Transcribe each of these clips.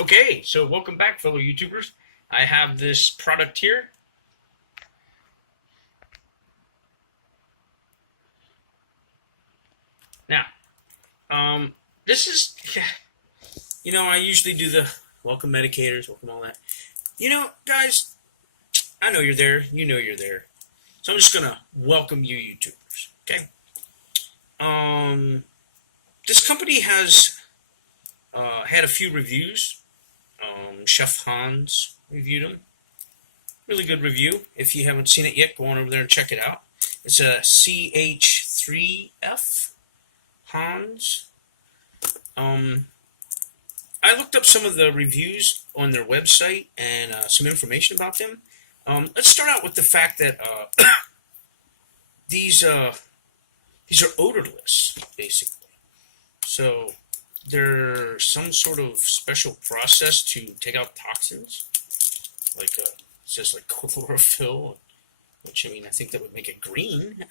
Okay, so welcome back, fellow YouTubers. I have this product here. Now, this is, I usually do the welcome medicators, welcome all that. Guys, I know you're there. You know you're there. So I'm just gonna welcome you, YouTubers. Okay. This company has had a few reviews. Chef Hans reviewed them. Really good review. If you haven't seen it yet, go on over there and check it out. It's a CH3F Hans. I looked up some of the reviews on their website and some information about them. Let's start out with the fact that these are odorless, basically. So there's some sort of special process to take out toxins, like it says like chlorophyll, which I think that would make it green.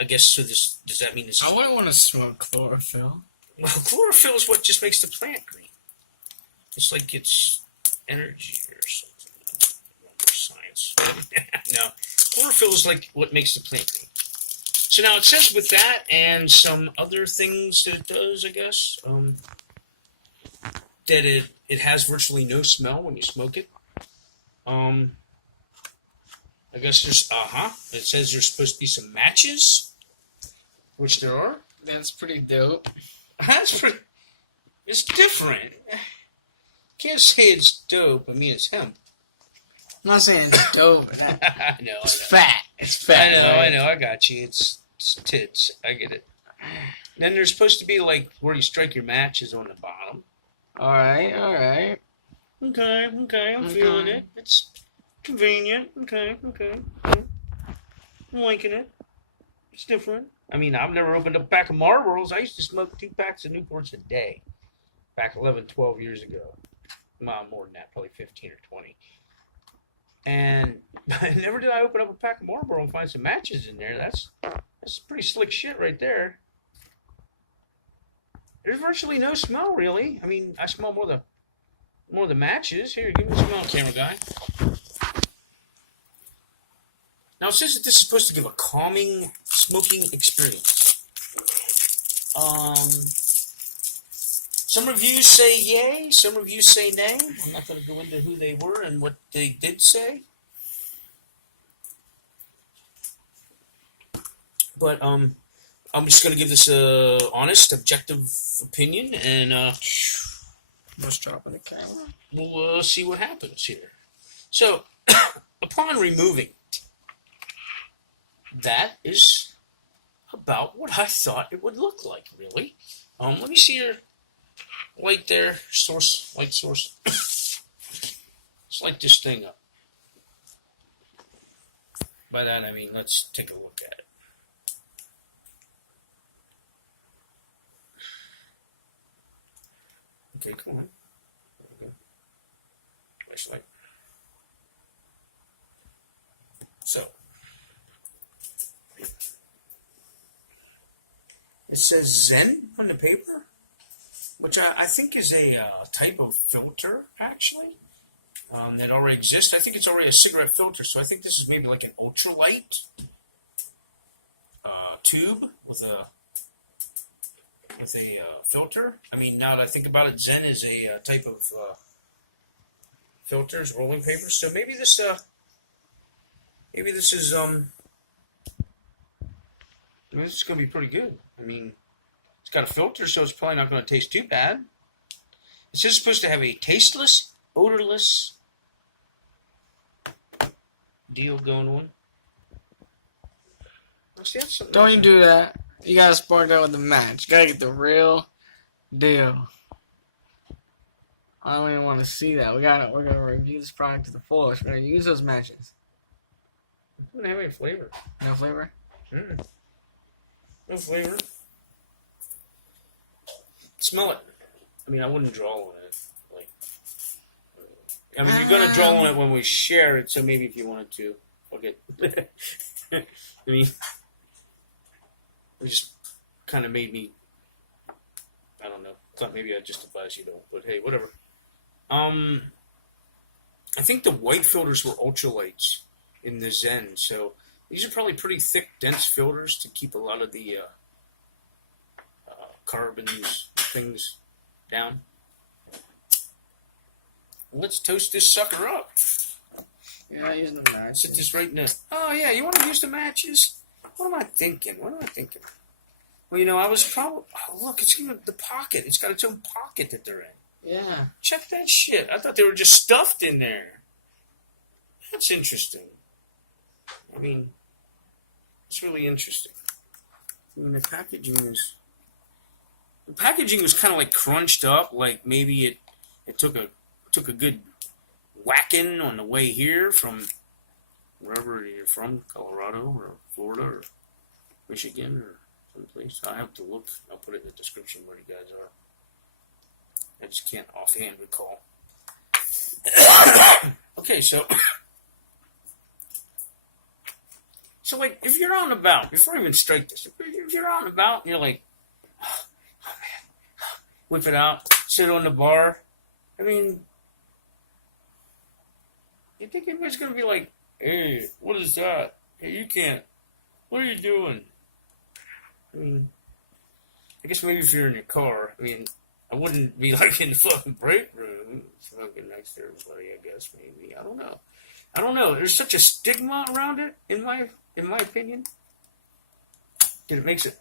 I guess so. Does that mean this? I wouldn't want to smoke chlorophyll. Well, chlorophyll is what just makes the plant green. It's like it's energy or something. Science. No, chlorophyll is like what makes the plant green. So now it says with that and some other things that it does, I guess, that it has virtually no smell when you smoke it. I guess there's, it says there's supposed to be some matches, which there are. That's pretty dope. It's different. Can't say it's dope. It's hemp. I'm not saying it's dope. I know. It's fat. It's fat. I know. I got you. It's tits. I get it. Then there's supposed to be like where you strike your matches on the bottom. All right. Okay. I'm feeling it. It's convenient. Okay. I'm liking it. It's different. I've never opened up a pack of Marlboros. I used to smoke 2 packs of Newports a day back 11, 12 years ago. Well, more than that, probably 15 or 20. And never did I open up a pack of Marlboro and find some matches in there. That's pretty slick shit right there. There's virtually no smell, really. I smell more the matches. Here, give me a smell, camera guy. Now, it says that this is supposed to give a calming smoking experience. Some reviews say yay, some reviews say nay. I'm not going to go into who they were and what they did say. But I'm just going to give this a honest, objective opinion, and Let's drop in the camera. we'll see what happens here. So, upon removing it, that is about what I thought it would look like, really. Let me see your light there, light source. Let's light this thing up. By that I mean, let's take a look at it. Okay, come on. Okay. Flashlight. So, it says Zen on the paper, which I think is a type of filter, actually, that already exists. I think it's already a cigarette filter, so I think this is maybe like an ultralight tube with a filter. Now that I think about it, Zen is a type of filters, rolling paper. So maybe this is maybe this is going to be pretty good. It's got a filter, so it's probably not going to taste too bad. It's just supposed to have a tasteless, odorless deal going on. See, Don't you do that. You gotta spark that with the match. You gotta get the real deal. I don't even want to see that. We're gonna review this product to the fullest. We're gonna use those matches. It doesn't have any flavor. No flavor? No flavor. Smell it. I wouldn't draw on it. You're gonna draw on it when we share it, so maybe if you wanted to. Okay. It just kind of made me, I don't know. Thought maybe I'd just advise you don't, but hey, whatever. I think the white filters were ultralights in the Zen, so these are probably pretty thick, dense filters to keep a lot of the carbons things down. Let's toast this sucker up. Yeah, I use the matches. Sit this right in the... Oh, yeah, you want to use the matches? What am I thinking? Well, I was probably... Oh, look, it's even the pocket. It's got its own pocket that they're in. Yeah. Check that shit. I thought they were just stuffed in there. That's interesting. I mean, it's really interesting. I mean, the packaging was kind of like crunched up, like maybe it took a good whacking on the way here from wherever you're from, Colorado or Florida or Michigan or someplace. I have to look. I'll put it in the description where you guys are. I just can't offhand recall. Okay, so like, if you're on about, before I even strike this, if you're on about, and you're like, oh man, whip it out, sit on the bar. I mean, you think anybody's gonna be like, hey, what is that? Hey, you can't. What are you doing? I mean, I guess maybe if you're in your car, I mean, I wouldn't be like in the fucking break room smoking next to everybody, I guess, maybe. I don't know. There's such a stigma around it, in my opinion, that it makes it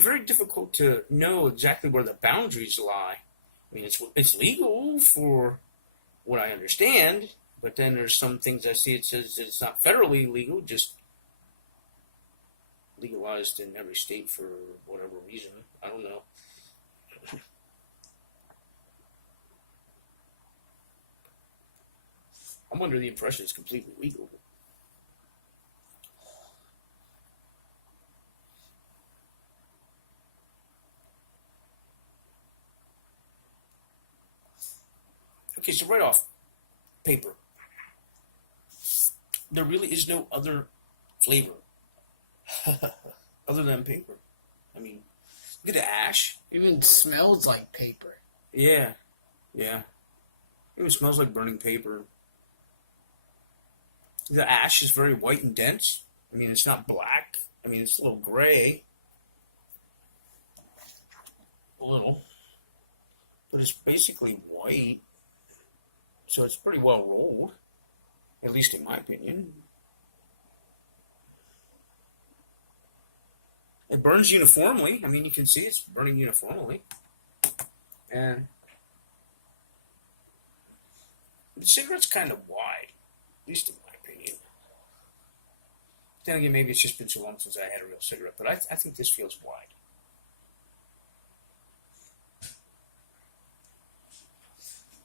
very difficult to know exactly where the boundaries lie. I mean, it's legal for what I understand, but then there's some things I see it says it's not federally legal, just legalized in every state for whatever reason. I don't know. I'm under the impression it's completely legal. Okay, so right off, paper. There really is no other flavor other than paper. I mean, look at the ash. Even smells like paper. Yeah. Even smells like burning paper. The ash is very white and dense. I mean, it's not black. I mean, it's a little gray. A little. But it's basically white. So it's pretty well rolled. At least in my opinion. It burns uniformly. I mean, you can see it's burning uniformly. And the cigarette's kind of wide. At least in my opinion. Then again, maybe it's just been so long since I had a real cigarette. But I think this feels wide.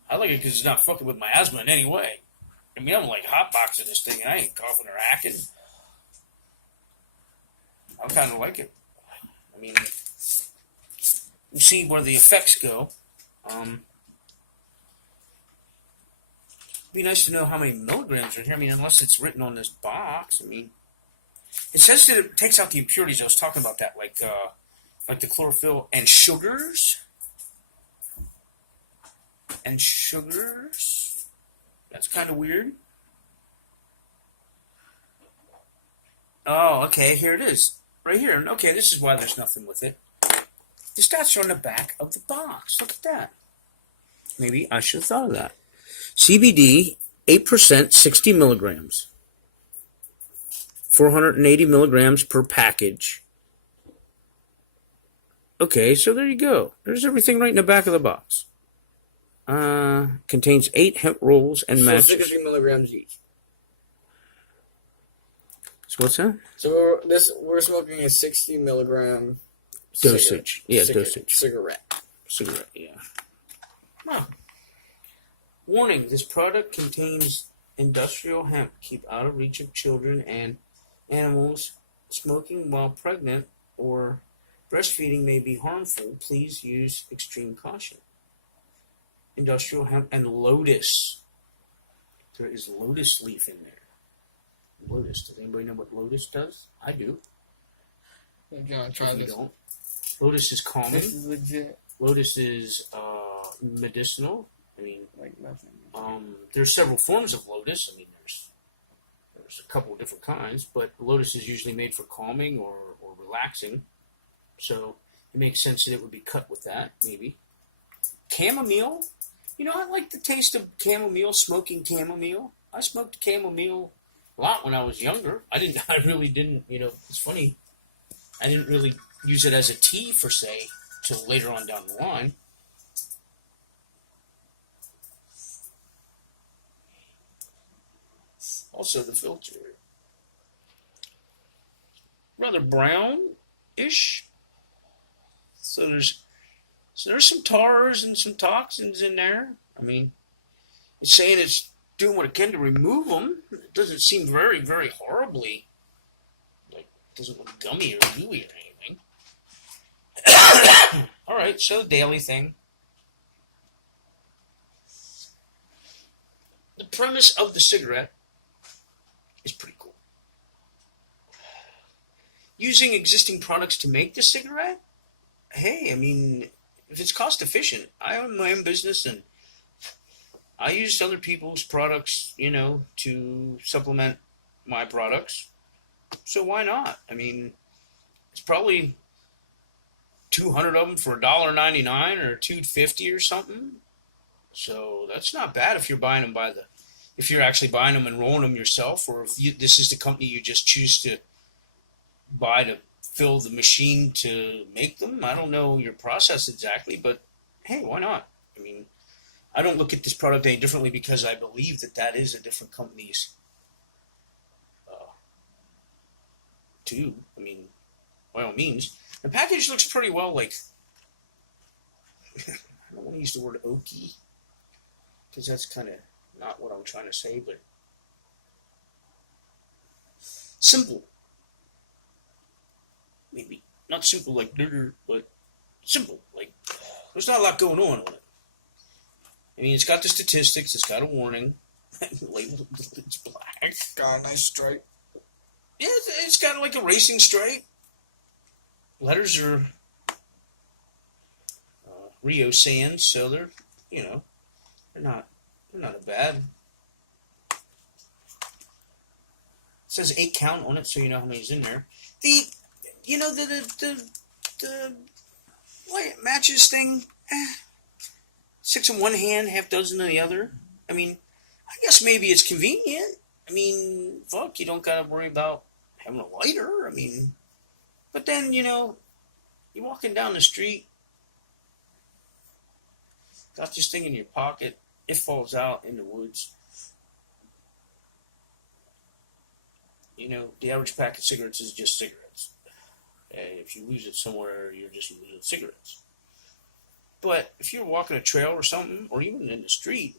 I like it because it's not fucking with my asthma in any way. I mean, I'm like hotboxing this thing and I ain't coughing or hacking. I kind of like it. I mean, you see where the effects go. It'd be nice to know how many milligrams are here. I mean, unless it's written on this box. I mean, it says that it takes out the impurities. I was talking about that, like the chlorophyll and sugars. That's kind of weird. Oh, okay, here it is. Right here. Okay, this is why there's nothing with it. The stats are on the back of the box. Look at that. Maybe I should have thought of that. CBD, 8%, 60 milligrams. 480 milligrams per package. Okay, so there you go. There's everything right in the back of the box. Contains 8 hemp rolls and matches. 60 milligrams each. So what's that? So we're smoking a 60 milligram dosage. Dosage. Cigarette, yeah. Huh. Warning, this product contains industrial hemp. Keep out of reach of children and animals. Smoking while pregnant or breastfeeding may be harmful. Please use extreme caution. Industrial hemp and lotus. There is lotus leaf in there. Lotus. Does anybody know what lotus does? I do. If you want to try if this. You don't. Lotus is calming. This is legit. Lotus is medicinal. I mean, Like nothing. there's several forms of lotus. I mean, there's a couple of different kinds, but lotus is usually made for calming or relaxing. So it makes sense that it would be cut with that, maybe. Chamomile. You know, I like the taste of chamomile, smoking chamomile. I smoked chamomile a lot when I was younger. I really didn't, you know, it's funny. I didn't really use it as a tea, per se, till later on down the line. Also, the filter. Rather brown-ish. So there's some tars and some toxins in there. I mean, it's saying it's doing what it can to remove them. It doesn't seem very, very horribly, like, it doesn't look gummy or gooey or anything. All right, so daily thing. The premise of the cigarette is pretty cool. Using existing products to make the cigarette? Hey, I mean, if it's cost efficient, I own my own business and I use other people's products, you know, to supplement my products. So why not? I mean, it's probably 200 of them for $1.99 or $2.50 or something. So that's not bad if you're buying them if you're actually buying them and rolling them yourself, or if this is the company you just choose to buy to fill the machine to make them. I don't know your process exactly, but hey, why not? I mean, I don't look at this product any differently because I believe that is a different company's too. I mean, by all means. The package looks pretty well, like, I don't want to use the word oaky, because that's kind of not what I'm trying to say, but simple. Maybe not simple like digger, but simple. Like, there's not a lot going on it. I mean, it's got the statistics, it's got a warning, labeled it's black. Got a nice stripe. Yeah, it's got like a racing stripe. Letters are Rio Sands, so they're, you know, they're not a bad. It says 8 count on it, so you know how many's in there. The white matches thing, 6 in one hand, half dozen in the other. I mean, I guess maybe it's convenient. I mean, fuck, you don't gotta worry about having a lighter. I mean, but then, you know, you're walking down the street, got this thing in your pocket, it falls out in the woods. You know, the average pack of cigarettes is just cigarettes. If you lose it somewhere, you're just losing cigarettes. But if you're walking a trail or something, or even in the street,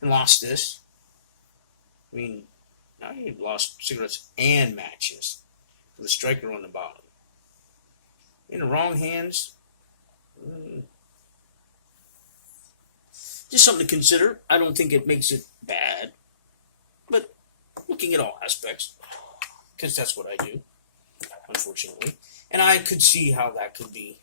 and lost this, I mean, now you've lost cigarettes and matches with a striker on the bottom. In the wrong hands, just something to consider. I don't think it makes it bad, but looking at all aspects, because that's what I do, unfortunately. And I could see how that could be.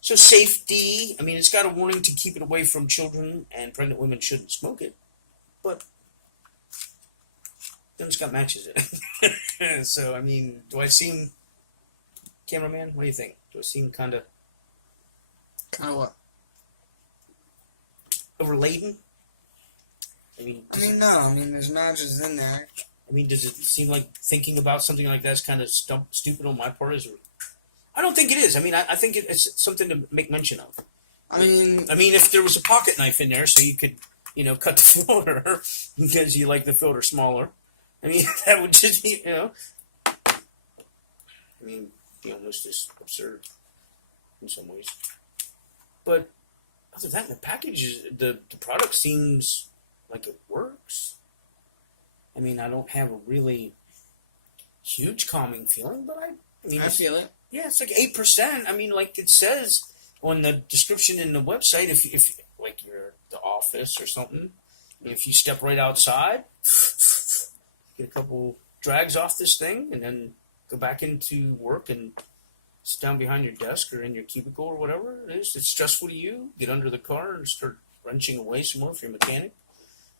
So safety, I mean, it's got a warning to keep it away from children, and pregnant women shouldn't smoke it, but then it's got matches in it. So, I mean, do I seem, cameraman, what do you think? Do I seem kind of... Kind of what? Overladen? I mean, no. I mean, there's matches in there. I mean, does it seem like thinking about something like that is kind of stupid on my part? I don't think it is. I mean, I think it's something to make mention of. I mean, if there was a pocket knife in there so you could, you know, cut the filter because you like the filter smaller, I mean, that would just be, you know, I mean, be almost just absurd in some ways. But other than that, the package, the product seems like it works. I mean, I don't have a really huge calming feeling, but I mean, I feel it. Yeah, it's like 8%. I mean, like it says on the description in the website, if like you're at the office or something, if you step right outside, get a couple drags off this thing, and then go back into work and It's down behind your desk or in your cubicle or whatever it is. It's stressful to you. Get under the car and start wrenching away some more if you're a mechanic.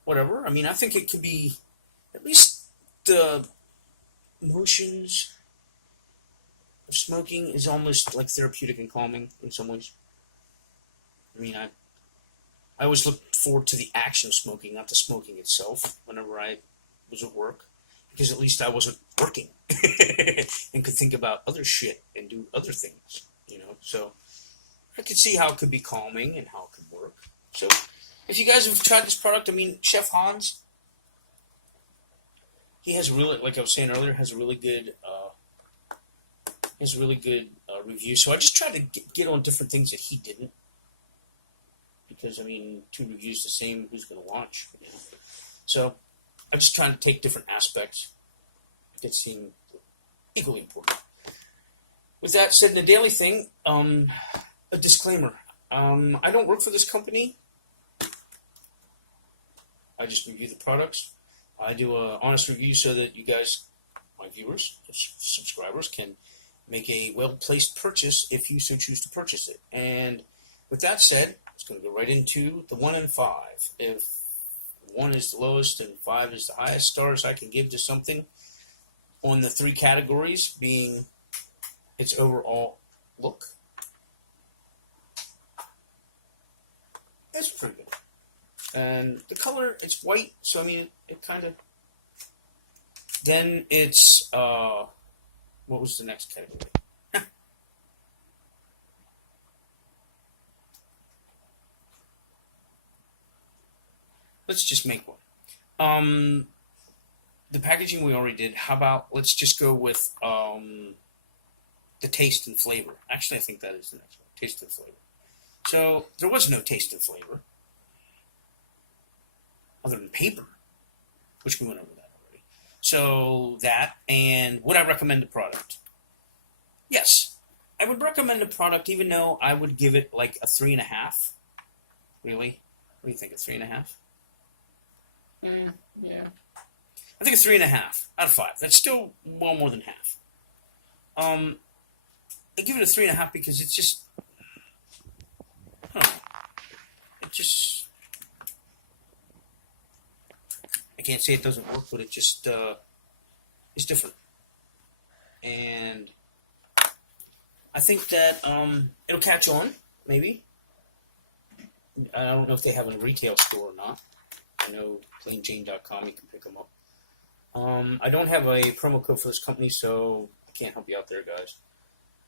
Whatever. I mean, I think it could be at least the motions of smoking is almost like therapeutic and calming in some ways. I mean, I always look forward to the action of smoking, not the smoking itself, whenever I was at work, because at least I wasn't working and could think about other shit and do other things, So I could see how it could be calming and how it could work. So if you guys have tried this product, I mean, Chef Hans, he has really, like I was saying earlier, has a really good review. So I just tried to get on different things that he didn't. Because, I mean, 2 reviews the same, who's going to watch? So I'm just trying to take different aspects that seem equally important. With that said, the daily thing, a disclaimer. I don't work for this company. I just review the products. I do an honest review so that you guys, my viewers, subscribers, can make a well-placed purchase if you so choose to purchase it. And with that said, it's going to go right into the 1 and 5. If 1 is the lowest and 5 is the highest stars I can give to something on the 3 categories being its overall look. That's pretty good. And the color, it's white, so I mean, it kind of... Then it's, what was the next category? Let's just make one. The packaging we already did. How about, let's just go with the taste and flavor. Actually, I think that is the next one. Taste and flavor. So, there was no taste and flavor. Other than paper. Which we went over that already. So, that, and would I recommend the product? Yes. I would recommend the product, even though I would give it like a 3.5. Really? What do you think, a 3.5? Yeah. I think a 3.5 out of 5. That's still well more than half. I give it a 3.5 because it's just, I don't know. It just, I can't say it doesn't work, but it just is different. And I think that it'll catch on, maybe. I don't know if they have a retail store or not. I know plainjane.com, you can pick them up. I don't have a promo code for this company, so I can't help you out there, guys.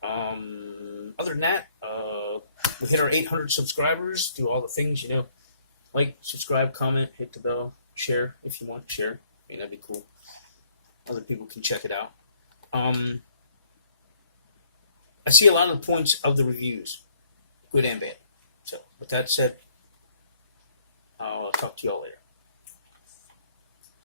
Other than that, we hit our 800 subscribers, do all the things, like, subscribe, comment, hit the bell, share if you want, share. I mean, that'd be cool. Other people can check it out. I see a lot of the points of the reviews, good and bad. So, with that said, I'll talk to you all later.